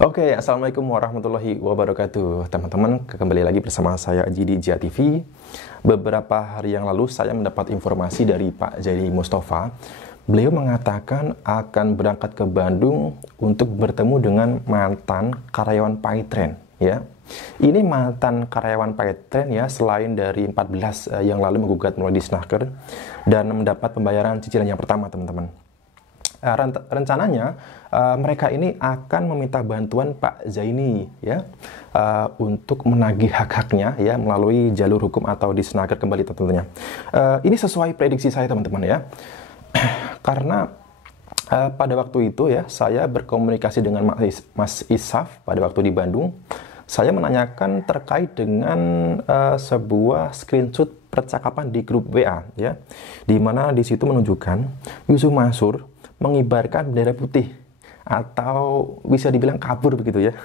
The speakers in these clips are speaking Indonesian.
Oke, Assalamualaikum warahmatullahi wabarakatuh. Teman-teman, kembali lagi bersama saya Aji di Jia TV. Beberapa hari yang lalu saya mendapat informasi dari Pak Zaini Mustafa. Beliau mengatakan akan berangkat ke Bandung untuk bertemu dengan mantan karyawan Paytren, ya. Ini mantan karyawan Paytren ya, selain dari 14 yang lalu menggugat melalui Disnaker dan mendapat pembayaran cicilan yang pertama, teman-teman. Rencananya mereka ini akan meminta bantuan Pak Zaini ya untuk menagih hak-haknya ya melalui jalur hukum atau Disnaker kembali tentunya. Ini sesuai prediksi saya, teman-teman ya. Karena pada waktu itu ya saya berkomunikasi dengan Mas Isaf pada waktu di Bandung. Saya menanyakan terkait dengan sebuah screenshot percakapan di grup WA ya, di mana di situ menunjukkan Yusuf Mansur mengibarkan bendera putih atau bisa dibilang kabur begitu ya.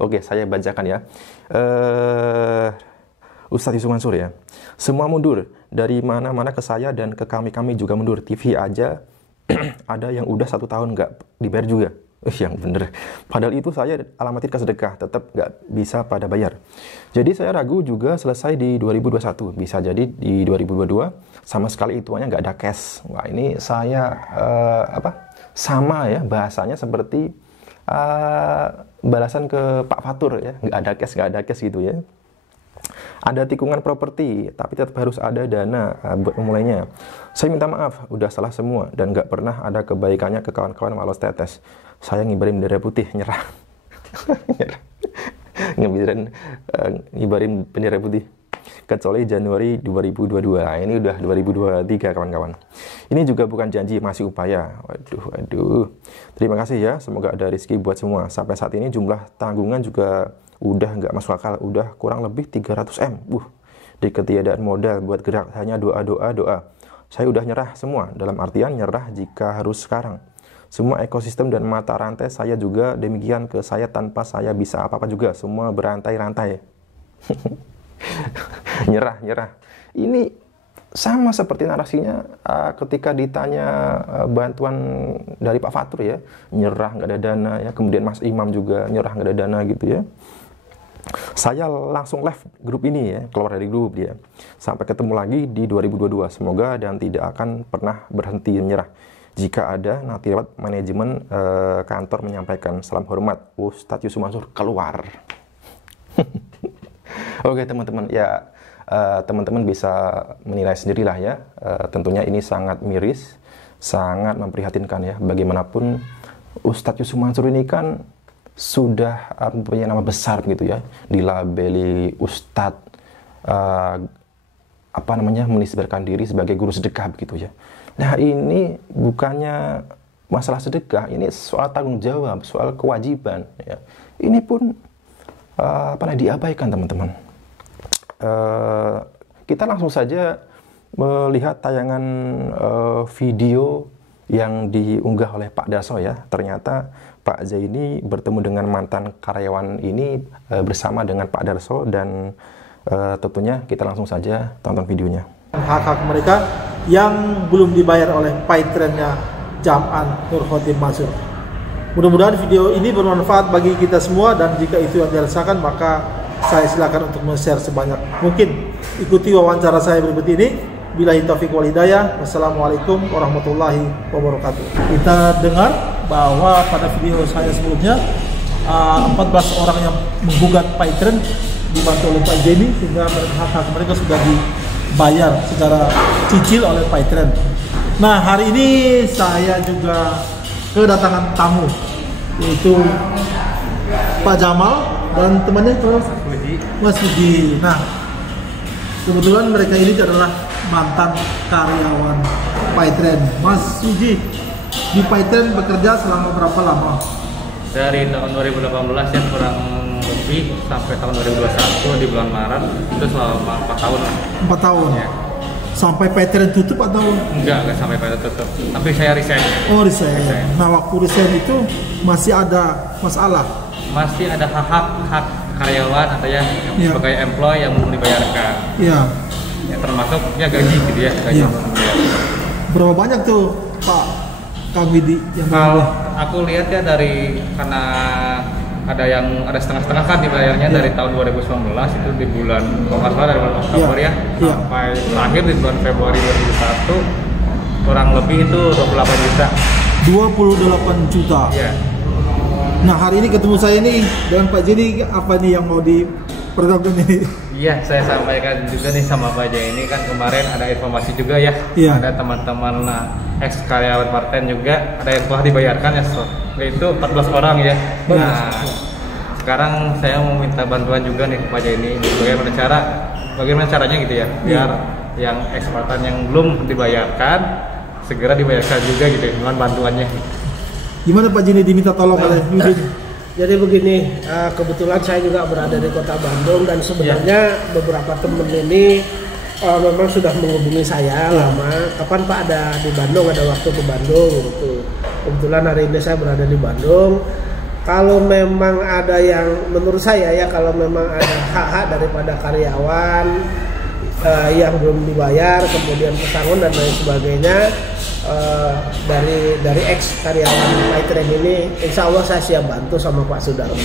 Oke, saya bacakan ya. Ustadz Yusuf Mansur ya. Semua mundur, dari mana-mana ke saya dan ke kami juga mundur. TV aja ada yang udah 1 tahun nggak dibayar juga. Yang bener. Padahal itu saya alamatin ke sedekah, tetap nggak bisa pada bayar. Jadi saya ragu juga selesai di 2021. Bisa jadi di 2022 sama sekali hitungannya nggak ada cash. Wah, ini saya sama ya bahasanya seperti balasan ke Pak Fatur ya. Nggak ada cash gitu ya. Ada tikungan properti, tapi tetap harus ada dana buat memulainya. Saya minta maaf, udah salah semua dan nggak pernah ada kebaikannya ke kawan-kawan malos tetes. Saya ngibarin bendera putih, nyerah. Ngibarin bendera putih. Kecuali Januari 2022. Nah, ini udah 2023 kawan-kawan. Ini juga bukan janji, masih upaya. Waduh. Terima kasih ya, semoga ada rezeki buat semua. Sampai saat ini jumlah tanggungan juga udah nggak masuk akal, udah kurang lebih 300 M. Di ketiadaan modal buat gerak hanya doa. Saya udah nyerah semua, dalam artian nyerah jika harus sekarang. Semua ekosistem dan mata rantai saya juga demikian ke saya, tanpa saya bisa apa-apa juga, semua berantai-rantai. Nyerah. Ini sama seperti narasinya ketika ditanya bantuan dari Pak Fatur ya, nyerah nggak ada dana ya, kemudian Mas Imam juga nyerah nggak ada dana gitu ya. Saya langsung live grup ini ya, keluar dari grup dia. Sampai ketemu lagi di 2022. Semoga dan tidak akan pernah berhenti menyerah. Jika ada, nanti lewat manajemen kantor menyampaikan salam hormat Ustadz Yusuf Mansur keluar. Oke teman-teman, ya teman-teman bisa menilai sendirilah ya. Tentunya ini sangat miris, sangat memprihatinkan ya. Bagaimanapun Ustadz Yusuf Mansur ini kan sudah mempunyai nama besar gitu ya, dilabeli Ustadz menisbarkan diri sebagai guru sedekah begitu ya. Nah, ini bukannya masalah sedekah, ini soal tanggung jawab, soal kewajiban ya. Ini pun diabaikan, teman-teman. Kita langsung saja melihat tayangan video yang diunggah oleh Pak Darso ya. Ternyata Pak Zaini bertemu dengan mantan karyawan ini bersama dengan Pak Darso, dan tentunya kita langsung saja tonton videonya. Hak-hak mereka yang belum dibayar oleh Paytrennya Jam'an Nurhodim Mansur. Mudah-mudahan video ini bermanfaat bagi kita semua, dan jika itu yang dirasakan maka saya silakan untuk men-share sebanyak mungkin. Ikuti wawancara saya berikut ini. Billahi taufiq wal hidayah. Wassalamualaikum warahmatullahi wabarakatuh. Kita dengar bahwa pada video saya sebelumnya 14 orang yang menggugat Paytren dibantu oleh Pak Zaini, sehingga hak-hak mereka sudah dibayar secara cicil oleh Paytren. Nah, hari ini saya juga kedatangan tamu, yaitu Pak Jamal dan temannya Mas Budi. Nah, kebetulan mereka ini adalah mantan karyawan Paytren. Mas Suji, di Paytren bekerja selama berapa lama? Dari tahun 2018 ya, kurang lebih sampai tahun 2021 di bulan Maret, itu selama 4 tahun. 4 tahun? Ya. Sampai Paytren tutup atau? Enggak sampai Paytren tutup, tapi saya resign. Oh, resign. Nah, waktu resign itu masih ada masalah? Masih ada hak karyawan atau ya sebagai employee yang belum dibayarkan. Iya. Ya, termasuk ya gaji gitu ya, gaji belum dibayarkan. Berapa banyak tuh Pak Kang Widi yang kalau aku lihat ya, dari karena ada setengah-setengah kan dibayarnya dari tahun 2019 itu di bulan kalau nggak salah dari bulan Oktober ya sampai terakhir di bulan Februari 2021 kurang lebih itu 28 juta. 28 juta. Iya. Nah, hari ini ketemu saya nih dengan Pak Jeni, apa nih yang mau dipertanggungjawabkan ini? Iya, saya sampaikan juga nih sama Pak Jeni, kan kemarin ada informasi juga ya. Iya. Ada teman-teman ex karyawan Parten juga ada yang telah dibayarkan ya, itu 14 orang ya. Nah, sekarang saya mau minta bantuan juga nih ke Pak Jeni, bagaimana caranya gitu ya, biar yang ex Parten yang belum dibayarkan segera dibayarkan juga gitu dengan bantuannya. Gimana Pak Jeni diminta tolong oleh Yudin? Jadi begini, kebetulan saya juga berada di kota Bandung dan sebenarnya beberapa temen ini memang sudah menghubungi saya lama. Kapan Pak ada di Bandung, ada waktu ke Bandung gitu. Kebetulan hari ini saya berada di Bandung. Kalau memang ada yang menurut saya ya, kalau memang ada hak-hak daripada karyawan yang belum dibayar, kemudian pesangon dan lain sebagainya, dari ex karyawan Paitren ini, insya Allah saya siap bantu sama Pak Sudarmo.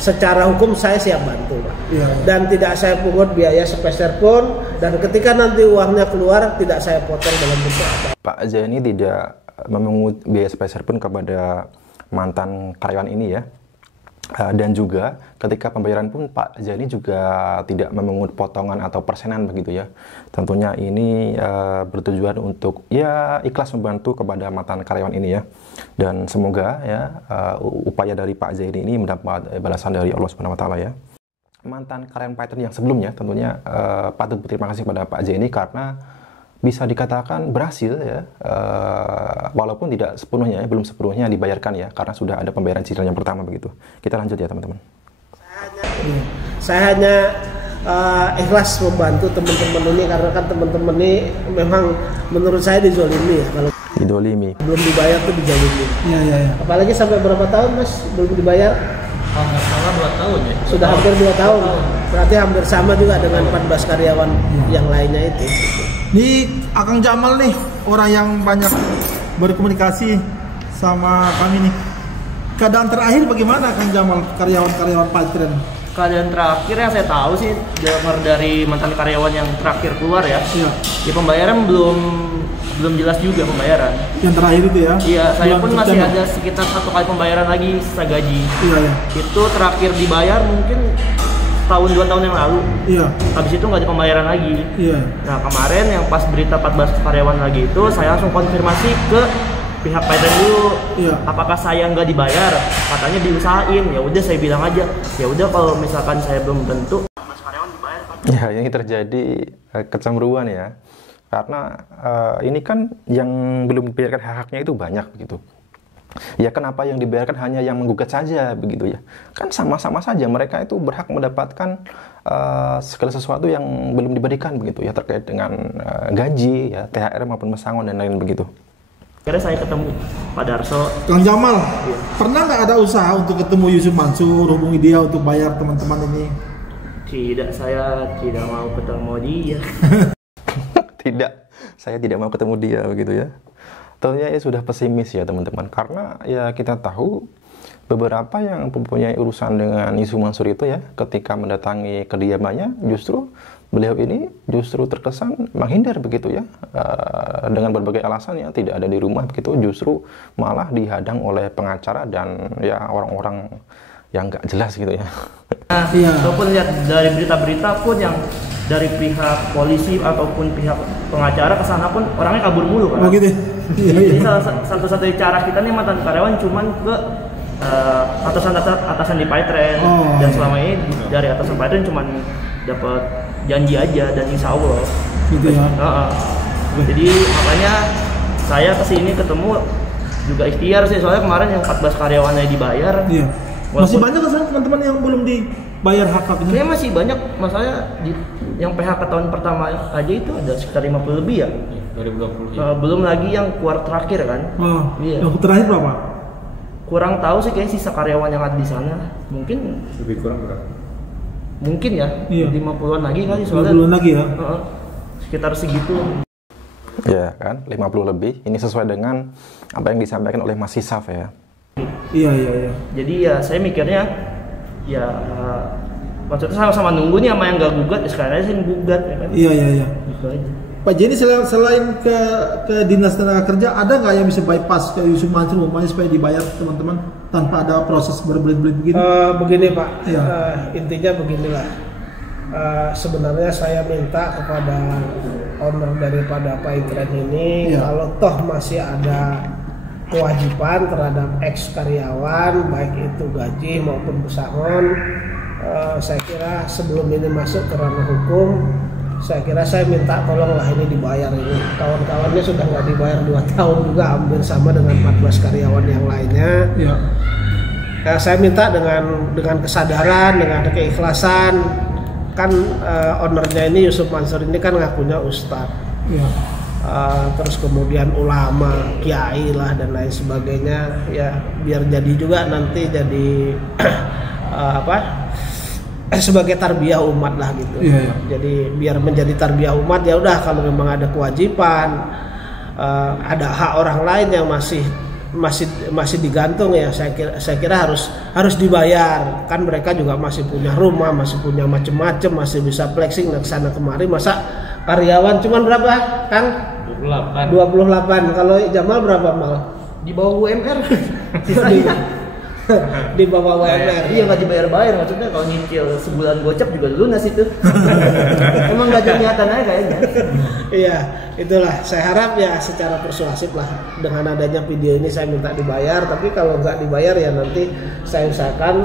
Secara hukum saya siap bantu, Pak. Dan tidak saya pungut biaya sepeser pun, dan ketika nanti uangnya keluar tidak saya potong dalam bentuk apa. Pak Jeni tidak memungut biaya sepeser pun kepada mantan karyawan ini ya. Dan juga ketika pembayaran pun Pak Jeni juga tidak memungut potongan atau persenan begitu ya. Tentunya ini bertujuan untuk ya ikhlas membantu kepada mantan karyawan ini ya. Dan semoga ya upaya dari Pak Jeni ini mendapat balasan dari Allah Subhanahu wa taala ya. Mantan karyawan Paitren yang sebelumnya tentunya patut berterima kasih kepada Pak Jeni karena bisa dikatakan berhasil ya, walaupun tidak sepenuhnya ya, belum sepenuhnya dibayarkan ya, karena sudah ada pembayaran cicilan yang pertama begitu. Kita lanjut ya teman-teman. Saya hanya ikhlas membantu teman-teman ini karena kan teman-teman ini memang menurut saya dizolimi ya, kalau didolimi. Belum dibayar tuh dizolimi. Iya. Apalagi sampai berapa tahun Mas belum dibayar? Kalau nggak salah 2 tahun ya. Sudah hampir 2 tahun. Berarti hampir sama juga dengan 14 karyawan yang lainnya itu. Ini Akang Jamal nih, orang yang banyak berkomunikasi sama kami nih. Keadaan terakhir bagaimana Akang Jamal, karyawan-karyawan Paitren? Keadaan terakhir yang saya tahu sih dengar dari mantan karyawan yang terakhir keluar ya. Iya. Ya pembayaran belum jelas juga pembayaran. Yang terakhir itu ya? Iya, saya pun masih September. ada sekitar 1 kali pembayaran lagi sisa gaji. Iya. Itu terakhir dibayar mungkin tahun 2 tahun yang lalu. Iya. Habis itu nggak ada pembayaran lagi. Iya. Nah kemarin yang pas berita 14 karyawan lagi itu saya langsung konfirmasi ke pihak Paitren dulu. Iya. Apakah saya nggak dibayar? Katanya diusahain. Ya udah saya bilang aja. Ya udah kalau misalkan saya belum tentu. Karyawan dibayar. Ya ini terjadi kecemburuan ya. Karena ini kan yang belum dibayarkan hak-haknya itu banyak begitu. Ya kenapa yang dibayarkan hanya yang menggugat saja begitu ya? Kan sama-sama saja mereka itu berhak mendapatkan segala sesuatu yang belum diberikan begitu ya, terkait dengan gaji ya, THR maupun pesangon dan lain begitu. Akhirnya saya ketemu Pak Darso. Kang Jamal, pernah nggak ada usaha untuk ketemu Yusuf Mansur, hubungi dia untuk bayar teman-teman ini? Tidak, saya tidak mau ketemu dia. Tidak, saya tidak mau ketemu dia begitu ya. Tentunya ya sudah pesimis ya teman-teman, karena ya kita tahu beberapa yang mempunyai urusan dengan Yusuf Mansur itu ya, ketika mendatangi kediamannya justru beliau ini justru terkesan menghindar begitu ya, dengan berbagai alasan ya, tidak ada di rumah begitu, justru malah dihadang oleh pengacara dan ya orang-orang yang nggak jelas gitu ya. Nah, ataupun lihat dari berita-berita pun yang dari pihak polisi ataupun pihak pengacara ke sana pun orangnya kabur mulu kan. Oh gitu. Jadi satu-satunya cara kita nih mantan karyawan cuman ke atasan di Paitren. Dan selama ini dari atasan Paitren cuman dapat janji aja dan insya Allah. Gitu ya. Jadi makanya saya kesini ketemu juga ikhtiar sih, soalnya kemarin yang 14 karyawannya dibayar. Iya. Masih banyak kan teman-teman yang belum dibayar hak-haknya? Kayaknya masih banyak, masalahnya yang PHK tahun pertama aja itu ada sekitar 50 lebih ya. 2020 ya. Belum lagi yang keluar terakhir kan. Iya. Yang terakhir berapa? Kurang tahu sih, kayaknya sisa karyawan yang ada di sana mungkin Lebih kurang berapa? mungkin ya. Iya. 50-an lagi kali soalnya. 50-an lagi ya. Sekitar segitu. Ya kan, 50 lebih. Ini sesuai dengan apa yang disampaikan oleh Mas Hisaf ya. Iya. Jadi ya saya mikirnya ya maksudnya sama-sama nunggu nih sama yang nggak gugat, ya sekarang aja sih gugat ya kan. Iya. Gitu aja. Pak Jenny, selain ke Dinas Tenaga Kerja, ada nggak yang bisa bypass ke Yusuf Mansur umpamanya supaya dibayar teman-teman tanpa ada proses berbelit-belit begini? Begini Pak, Iya. intinya beginilah. Sebenarnya saya minta kepada owner daripada Paitren ini, Iya. kalau toh masih ada kewajiban terhadap ex karyawan, baik itu gaji maupun pesangon, saya kira sebelum ini masuk ke ranah hukum, saya kira saya minta tolonglah ini dibayar ini. Kawan-kawannya sudah nggak dibayar 2 tahun juga, hampir sama dengan 14 karyawan yang lainnya. Iya. Saya minta dengan kesadaran, dengan keikhlasan. Kan ownernya ini Yusuf Mansur ini kan ngakunya ustadz. Iya. Terus kemudian ulama, kiai lah dan lain sebagainya. Ya biar jadi juga nanti jadi sebagai tarbiyah umat lah gitu. Iya. Jadi biar menjadi tarbiyah umat, ya udah kalau memang ada kewajiban, ada hak orang lain yang masih digantung, ya saya kira harus dibayar. Kan mereka juga masih punya rumah, masih punya macam-macam, masih bisa flexing ke sana kemari. Masa karyawan cuman berapa, Kang? 28. Kalau Jamal berapa mal? Di bawah UMR. Sisanya Di bawah UMR. Iya nggak dibayar-bayar, maksudnya kalau nyicil sebulan gocap juga lunas itu. Emang nggak jadi niatan aja kayaknya. Iya, itulah. Saya harap ya secara persuasif lah dengan adanya video ini saya minta dibayar. Tapi kalau nggak dibayar ya nanti saya usahakan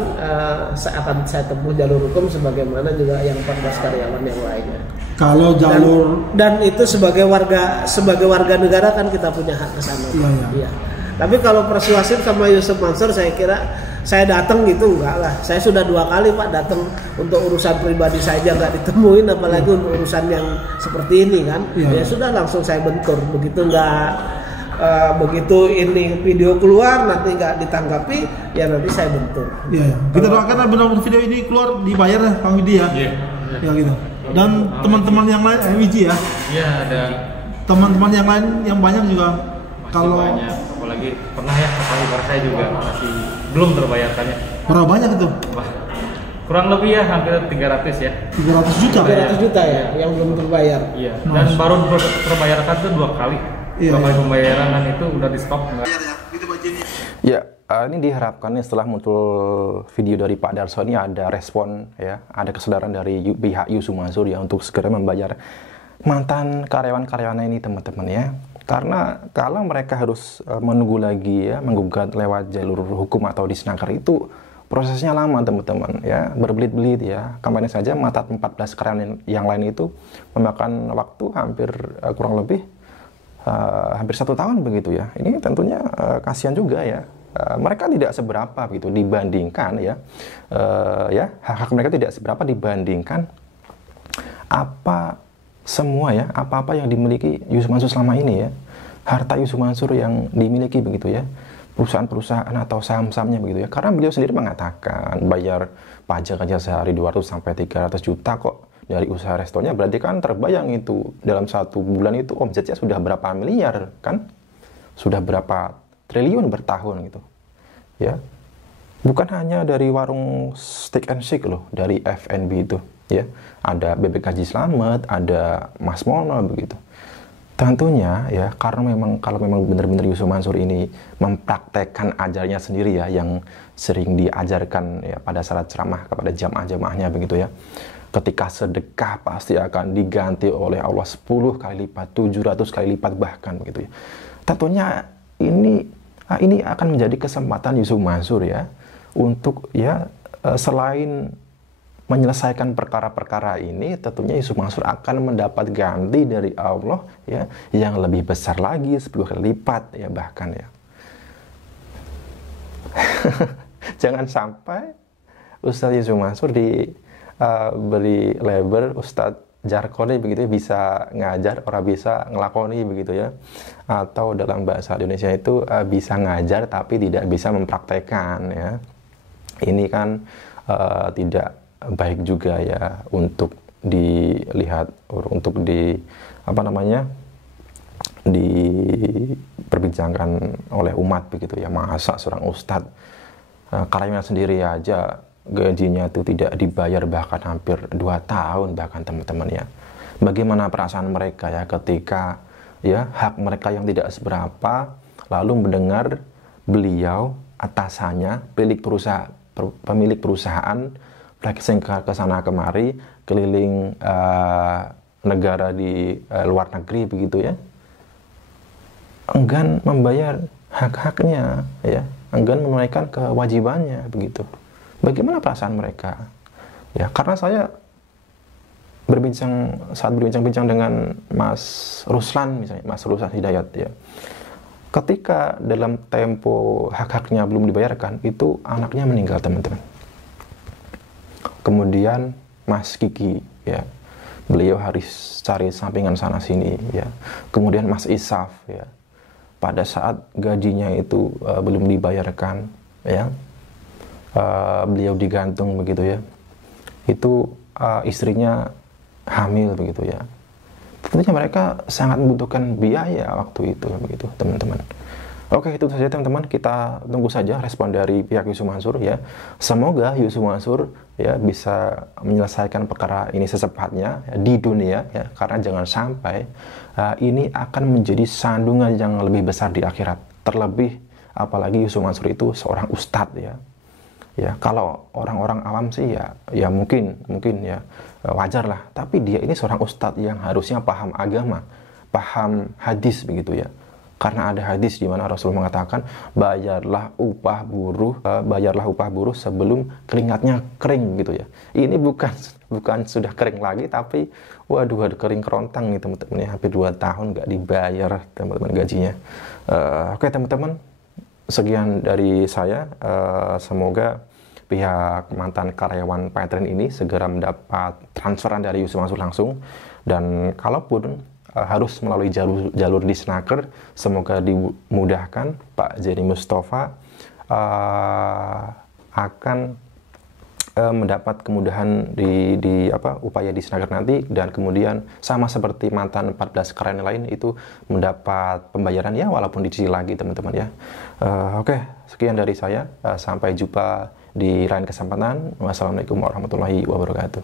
saya tempuh jalur hukum sebagaimana juga yang 14 karyawan yang lainnya. Kalau jalur dan itu sebagai warga negara kan kita punya hak ke sana. Iya. Tapi kalau persuasif sama Yusuf Mansur, saya kira saya datang gitu enggak lah. Saya sudah 2 kali Pak datang untuk urusan pribadi saja nggak ditemuin, apalagi untuk urusan yang seperti ini kan. Iya. Ya sudah langsung saya bentur. Begitu ini video keluar nanti nggak ditanggapi, ya nanti saya bentur. Iya. Kita doakan benar-benar video ini keluar dibayar ya Kang Widi ya. Iya. Ya gitu. Dan teman-teman yang lain MWG ya. Iya, ada Teman-teman yang lain yang banyak juga kalau banyak. Apalagi pernah ya kepala ipar saya juga masih belum terbayarkannya. berapa banyak itu? Wah, kurang lebih ya hampir 300 ya. 300 juta. 300 juta ya yang belum terbayar. Iya. Dan baru terbayarkan tuh 2 kali. Iya. 2 kali pembayaran dan itu udah di stop enggak. Ya, ini diharapkan nih setelah muncul video dari Pak Darso ini ada respon ya, ada kesadaran dari pihak Yusuf Mansur ya untuk segera membayar mantan karyawan-karyawannya ini teman-teman ya. Karena kalau mereka harus menunggu lagi ya, menggugat lewat jalur hukum atau di Snaker itu prosesnya lama teman-teman ya, berbelit-belit ya. Kemarin saja mantan 14 karyawan yang lain itu memakan waktu hampir kurang lebih hampir 1 tahun begitu ya. Ini tentunya kasihan juga ya. Mereka tidak seberapa gitu dibandingkan ya, hak-hak mereka tidak seberapa dibandingkan apa-apa yang dimiliki Yusuf Mansur selama ini ya, harta Yusuf Mansur yang dimiliki begitu ya, perusahaan-perusahaan atau saham-sahamnya begitu ya. Karena beliau sendiri mengatakan bayar pajak aja sehari 200 sampai 300 juta kok dari usaha restonya, berarti kan terbayang itu dalam 1 bulan itu omsetnya sudah berapa miliar kan, sudah berapa triliun bertahun gitu ya. Bukan hanya dari warung steak and shake loh, dari F&B itu ya, ada Bebek Haji Slamet, ada Mas Mono begitu. Tentunya ya, karena kalau memang benar-benar Yusuf Mansur ini mempraktekkan ajarnya sendiri ya, yang sering diajarkan ya pada saat ceramah kepada jamaah-jamaahnya begitu ya. Ketika sedekah pasti akan diganti oleh Allah 10 kali lipat, 700 kali lipat bahkan begitu ya. Tentunya ini akan menjadi kesempatan Yusuf Mansur ya untuk ya selain menyelesaikan perkara-perkara ini, tentunya Yusuf Mansur akan mendapat ganti dari Allah ya yang lebih besar lagi, 10 kali lipat ya bahkan ya. Jangan sampai Ustadz Yusuf Mansur diberi label Ustadz Jarkoni begitu ya, bisa ngajar, orang bisa ngelakoni begitu ya, atau dalam bahasa Indonesia itu bisa ngajar tapi tidak bisa mempraktekkan ya. Ini kan tidak baik juga ya untuk dilihat, untuk diperbincangkan oleh umat begitu ya. Masa seorang ustadz karyawan sendiri aja gajinya itu tidak dibayar bahkan hampir 2 tahun bahkan teman-teman ya. Bagaimana perasaan mereka ya ketika ya hak mereka yang tidak seberapa lalu mendengar beliau atasannya pemilik perusahaan lagi ke sana kemari keliling negara di luar negeri begitu ya, enggan membayar hak-haknya ya, enggan menunaikan kewajibannya begitu. Bagaimana perasaan mereka ya? Karena saya saat berbincang-bincang dengan Mas Ruslan misalnya, Mas Ruslan Hidayat ya, ketika dalam tempo hak-haknya belum dibayarkan itu anaknya meninggal teman-teman. Kemudian Mas Kiki ya, beliau harus cari sampingan sana sini ya. Kemudian Mas Isaf ya, pada saat gajinya itu belum dibayarkan ya, beliau digantung begitu ya, itu istrinya hamil begitu ya. Tentunya mereka sangat membutuhkan biaya waktu itu begitu teman-teman. Oke, itu saja teman-teman, kita tunggu saja respon dari pihak Yusuf Mansur ya. Semoga Yusuf Mansur ya bisa menyelesaikan perkara ini secepatnya ya, di dunia ya, karena jangan sampai ini akan menjadi sandungan yang lebih besar di akhirat. Terlebih apalagi Yusuf Mansur itu seorang ustadz ya. Ya, kalau orang-orang awam sih ya mungkin ya wajar lah, tapi dia ini seorang ustadz yang harusnya paham agama, paham hadis begitu ya. Karena ada hadis di mana Rasul mengatakan bayarlah upah buruh sebelum keringatnya kering gitu ya. Ini bukan sudah kering lagi, tapi waduh kering kerontang nih teman-teman ya, hampir 2 tahun nggak dibayar teman-teman gajinya. Oke teman-teman, sekian dari saya. Semoga pihak mantan karyawan Paytren ini segera mendapat transferan dari Yusuf Mansur langsung, dan kalaupun harus melalui jalur Disnaker, semoga dimudahkan. Pak Jari Mustafa akan mendapat kemudahan di upaya Disnaker nanti, dan kemudian sama seperti mantan 14 karyawan lain itu mendapat pembayaran ya walaupun dicicil lagi teman-teman ya. Oke, sekian dari saya. Sampai jumpa di lain kesempatan. Wassalamualaikum warahmatullahi wabarakatuh.